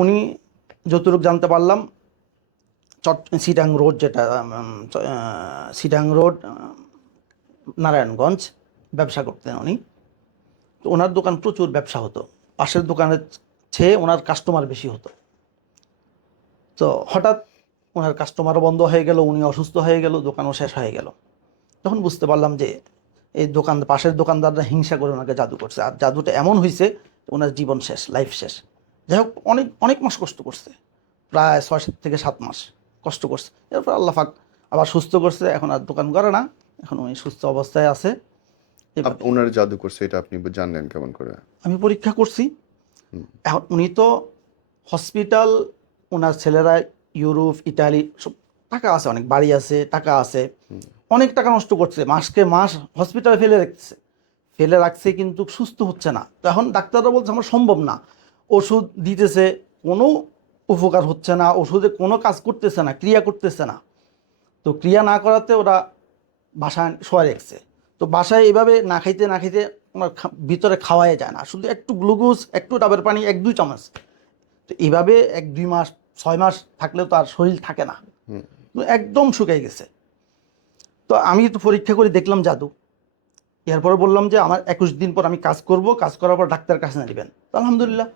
উনি যতটুকু জানতে পারলাম সিটাং রোড, যেটা সিটাং রোড নারায়ণগঞ্জ ব্যবসা করতেন উনি। তো ওনার দোকান প্রচুর ব্যবসা হতো, পাশের দোকানের চেয়ে ওনার কাস্টমার বেশি হতো। তো হঠাৎ ওনার কাস্টমারও বন্ধ হয়ে গেল, উনি অসুস্থ হয়ে গেল, দোকানও শেষ হয়ে গেল। তখন বুঝতে পারলাম যে এই পাশের দোকানদাররা হিংসা করে ওনাকে জাদু করছে, আর জাদুটা এমন হয়েছে ওনার জীবন শেষ, লাইফ শেষ। যাই হোক, অনেক অনেক মাস কষ্ট করছে, প্রায় 6 থেকে 7 মাস কষ্ট করছে। এরপর আল্লাহ পাক আবার সুস্থ করছে, এখন আর দোকান করে না, এখন উনি সুস্থ অবস্থায় আছে। এভাবে ওনার জাদু করছে এটা আপনি জানলেন কেমন করে? আমি পরীক্ষা করছি। এখন উনি তো হসপিটাল, ওনার ছেলেরা ইউরোপ, ইটালি সব টাকা আছে, অনেক বাড়ি আছে, টাকা আছে, অনেক টাকা নষ্ট করছে, মাসকে মাস হসপিটালে ফেলে রাখছে, কিন্তু সুস্থ হচ্ছে না। তো এখন ডাক্তাররা বলছে আমার সম্ভব না, ওষুধ দিতেছে, কোনো উপকার হচ্ছে না, ওষুধে কোনো কাজ করতেছে না, ক্রিয়া করতেছে না। তো ক্রিয়া না করাতে ওরা বাসায় শোয়া রেখেছে। তো বাসায় এভাবে না খাইতে না খাইতে ওনার ভিতরে খাওয়াই যায় না, শুধু একটু গ্লুকোজ, একটু ডাবের পানি, 1-2 চামচ। তো এইভাবে 1-2 মাস, 6 মাস থাকলেও তো আর শরীর থাকে না, তো একদম শুকিয়ে গেছে। তো আমি তো পরীক্ষা করে দেখলাম জাদু। এরপরে বললাম যে আমার 21 দিন পর আমি কাজ করব, কাজ করার পর ডাক্তার কাছে নেবেন। তো আলহামদুলিল্লাহ